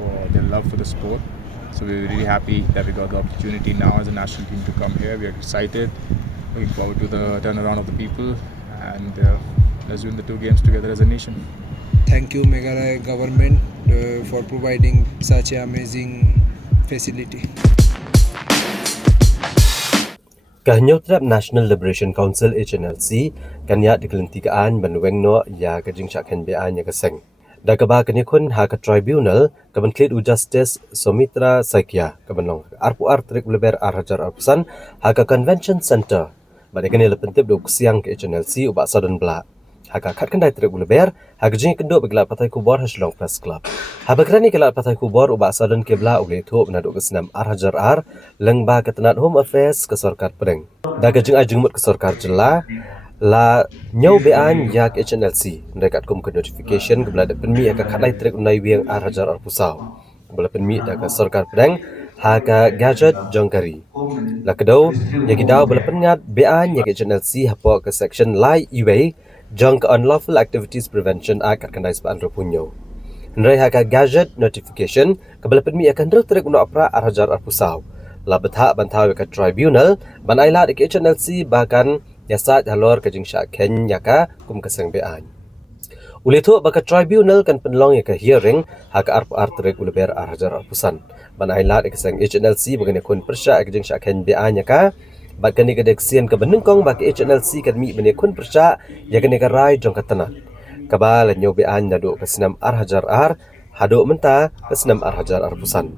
for their love for the sport. So we're really happy that we got the opportunity now as a national team to come here. We are excited, looking forward to the turnaround of the people, and let's win the two games together as a nation. Thank you Meghalaya government for providing such an amazing facility. Kahnyotrap National Liberation Council HNLC kanya dikelentikaan benwengno ya kajing syakhen bean ya keseng. Dagaba kenikun ha ke tribunal kebenklit u justice Somitra Saikia kebenong arpu artrik leber arhajar arpusan ha ke convention center. Badai lepentip do siang ke HNLC ubak Southern Bla. Haka kat kendai trik leber ha kejing kendo begelat patai kubor Hashlong Press Club. Ha bekrani kelat patai kubor ubak Southern Kebla ule tu menaduk kesenam arhajar ar lengba ketenat Home Affairs ke Sorkat Pedeng. Da kejing ajengmut ke Sorkat Jela la nyau bean yak HNLC dekat kum ke notification ke belada penmi aka katlai trik unai wiang arhajar ar pusau. Bela penmi da ke Sorkat Pedeng ha ke gadget jongkari. La kedau yaki dau bela pengat bean yak HNLC hapo ke section lai iwe jong ke Unlawful Activities Prevention Act kat kandai sepan ropunyo. Hendrai haka gadget notification kebala penmi akan terus terik guna opera arhajar arpusau. La betha bantau ke tribunal ban ailat ke HNLC bahkan yasat halor ke jingsha ken yaka kum keseng bean. Ule tu baka tribunal kan penlong ya ke hearing haka arp terik uleber arhajar arpusan. Ban ailat ke keseng HNLC bagani kun persya ke jingsha ken bean yaka bakani ke deksian ke benengkong baki HNLC kan mi bani kun persya ya kene ke rai jong katana. Kabal nyo bean nadu ke senam arhajar ar hadu menta ke senam arhajar arpusan.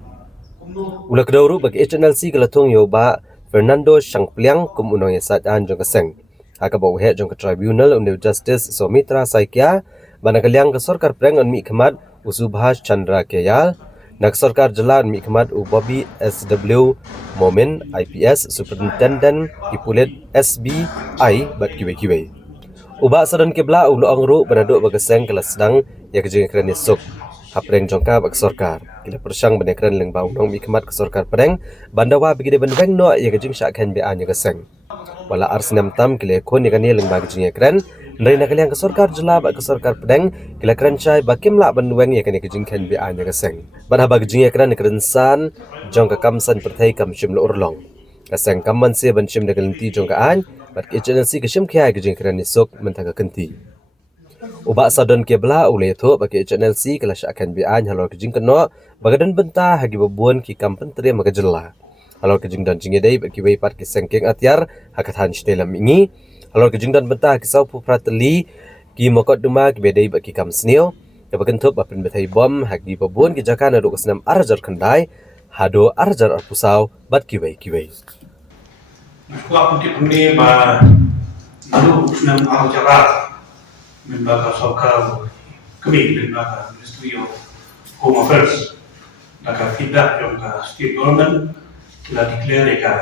Ula kedauru bagi HNLC kelatung yo ba Fernando Shangpliang kum unong yasat an jong keseng. Haka bawa he jong ke tribunal undiu justice Somitra Saikia banakaliang ke Sorkar Pedeng on mi kemat Usubhash Chandra Keyal nak Sorkar Jela on mi kemat u Bobby SW Momin IPS Superintendent Ipulit SBI bat kiwe-kiwe. Ubak Sadan Kebla ulu angru benaduk bageseng kelas sedang ya kejeng keren esok. Hapreng jongka bak Sorkar. Kila persyang benekran leng bau nong mikmat ke Sorkar Pedeng bandawa begide benweng no ya kejeng syakhen bean ya geseng. Wala arsenam tam kila kon ya kani leng bagi jeng keren ndai nak liang ke Sorkar Jela bak ke Sorkar Pedeng kila keren chai bakim la benweng ya kani kejeng khen bean ya geseng. Ban bagi jeng keren keren san jongka kamsan perthai kam shim lo urlong. Keseng kaman se ban shim degelenti jongka an bat HNLC keshim kia kejeng keren esok mentaga kenti. Ubak Southern Kebla ule tu bagi HNLC kala syakkan bean halor kejing keno bagadan bentah hagi bebuan ki kampen teri maka jela. Halor kejing dan jingedai bagi weipat ki sengkeng atiar hakat han shtelam ingi. Halor kejing dan bentah ki sau puprateli ki mokot duma ki bedai bagi kam sneo. Ya bagentup bapin betai bom hagi bebuan ki jakan aduk kesenam arjar kendai hado arjar arpusau bat kiwei. Kuat untuk ini bah lalu senam arjar lembaga sokal kami lembaga Ministry of Home Affairs dapat feedback yang ke state government telah declare ke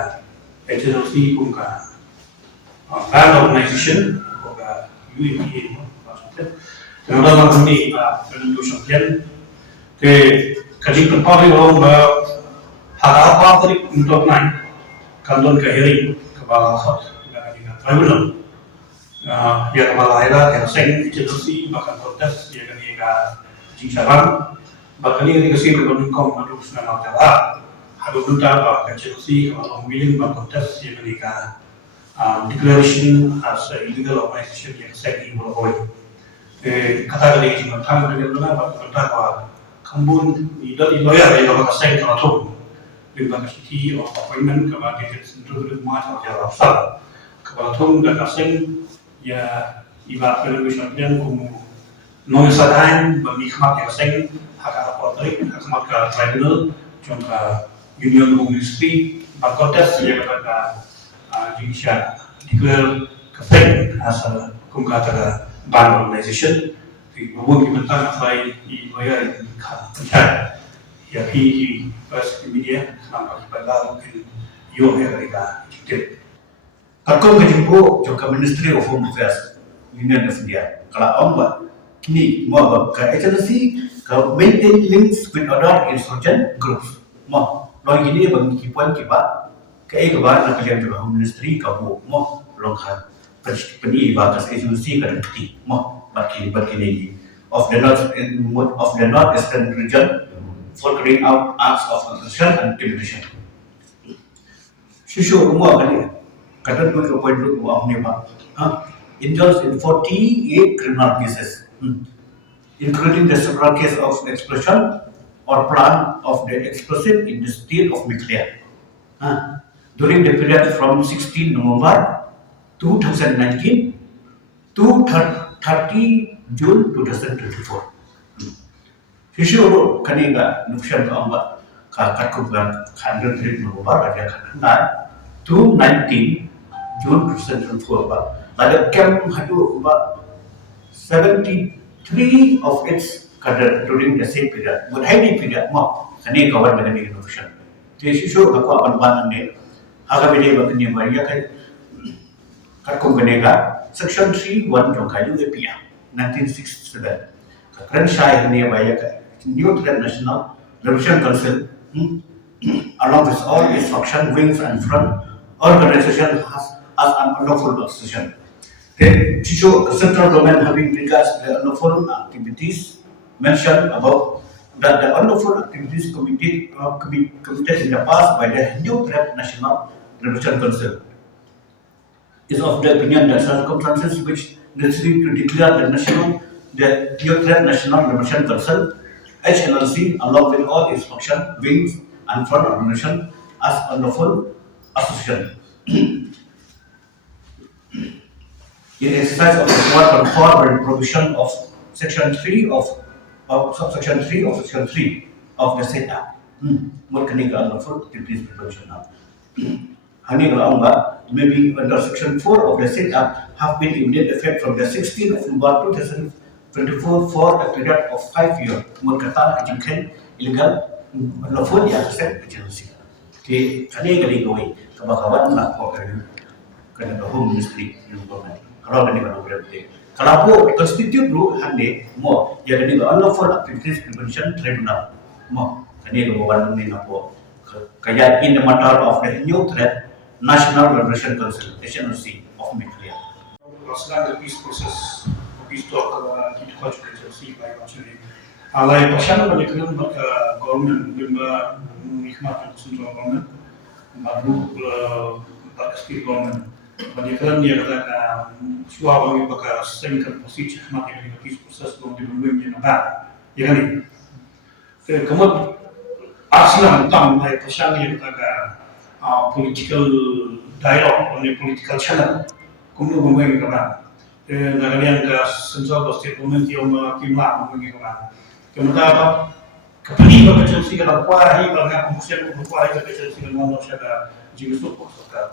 HNLC ke band organization ke UAPA maksudnya dan dalam kami penunjuk sekalian ke kaji terpari orang apa tadi untuk naik kanton ke hearing ke bawah tribunal. Ya kepala daerah yang seng HNLC bahkan protes ya kan ya jingsaran bahkan ini kasih ke benungkong lalu senang daerah halu duta bah HNLC kalau memilih bahkan protes ya kan ya declaration as a illegal organization yang seng ini boleh kata dari jingatan dengan benar bahkan bahwa kambun tidak lawyer ya bahkan seng kalau tuh lembaga city of appointment kalau dia sentuh macam jalan besar kepala tuh dan seng ya iba television yang kumu nong sadain bagi khmat yang seng hak apotek khmat ke tribunal jongka union ministry bakotes ya kepada judicial declare kepeng asal kumkata ban organization di bawah kimentan afai I loya kan ya hi pas media sampai pada mungkin yo ya mereka gitu. Aku kejumpa juga Ministry of Home Affairs, Union of India. Kalau orang kini mau ke HNLC, ke maintain links with other insurgent groups. Mau, lalu kini bagi kipuan kibat, ke nak kalian juga Home Ministry kabu mau longkar peni bakas HNLC ke dekat mau bagi ni of the north eastern region for carrying out acts of aggression and intimidation. Shishu rumah kali, kata tu ke poin tu ni ba, indulged in 48 criminal cases, including the several cases of explosion or plan of the explosive in the state of Meghalaya. During the period from 16 November 2019 to 30 June 2024. Shishu kani ga nufshan ka amba ka katkuban 100 November aja kan to 19 June 2024 ba. Laga kem hadu ba 73 of its kadar during the same period. But high period mo kani kawan dengan ni nufshan. Shishu aku aban ne aga bide ba kani Maria kai katkum ganega section 3(1) jongkayu APA 1967. Keren Shai ne ba ya kai New Threat National Liberation Council, along with all its function, wings and front organization has as an unlawful association. The central domain having regards to the unlawful activities mentioned above, that the unlawful activities committed in the past by the New Threat National Liberation Council is of the opinion that circumstances which necessary to declare the New Threat National Liberation Council HNLC, along with all its function, wings, and front organization as unlawful association. In exercise of the power conferred by the provision of Section 3 of Subsection 3 of Section 3 of the State Act. What can you unlawful activities prevention now? Maybe under Section 4 of the State Act have been immediate effect from the 16th of November 2024 for a period of 5 years. Murkata kejimkan illegal unlawful access agency. Jadi kani kali goi kawan nak program kena home ministry yang government. Kalau kani kalau berarti kalau po constitute dulu hande mo ya kani unlawful activities prevention tribunal mo kani government ni napo kaya in the matter of the New Threat National Liberation Council HNLC of Meghalaya. Pelaksanaan the peace process, peace talk kita kau juga jadi macam ni. Alai pasal banyak kan government member hikmat central government, baru state government. Banyak kan dia kata suara bagi bakal sengkang posisi hikmat yang peace process government member nak. Ya kan? Kemudian asal tentang pasal dia kata political dialogue on a political channel. Kumno bumeng kaman. Nagalian ka central state government yung kimla bumeng kaman. Kemudian kapali ba Chelsea ka kwa hi ba nga kumusyan ko kwa hi ka Chelsea ka mo siya ka jiso ko sa.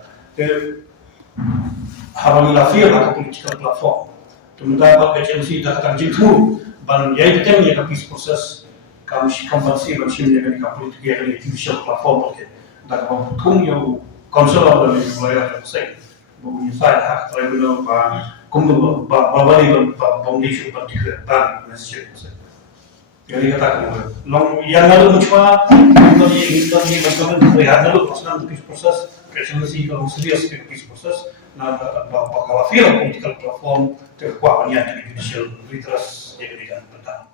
Habang ilafir ka political platform. Kemudian ba Chelsea ta ka jitu ban yai tem ya ka peace process kam kompansi ba siya ka political activity platform ke. Dan menghukum yang konsulat dan wilayah tersebut, mengingat hak tribunal kumpul bawali foundation particular dan nasib tersebut. Jadi katakan, long yang lalu mencoba menjadi bagaimana melihat lalu proses presidensi kalau serius peace proses, nah bakal film political platform terkuatnya di judicial literacy yang diberikan tentang.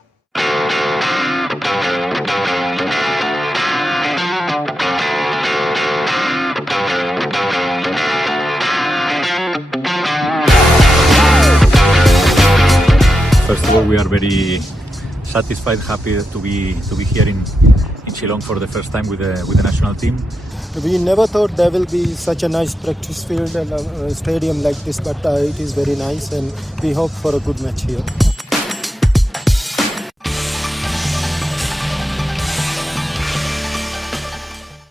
First of all, we are very satisfied, happy to be here in Shillong for the first time with the national team. We never thought there will be such a nice practice field and a stadium like this, but it is very nice, and we hope for a good match here.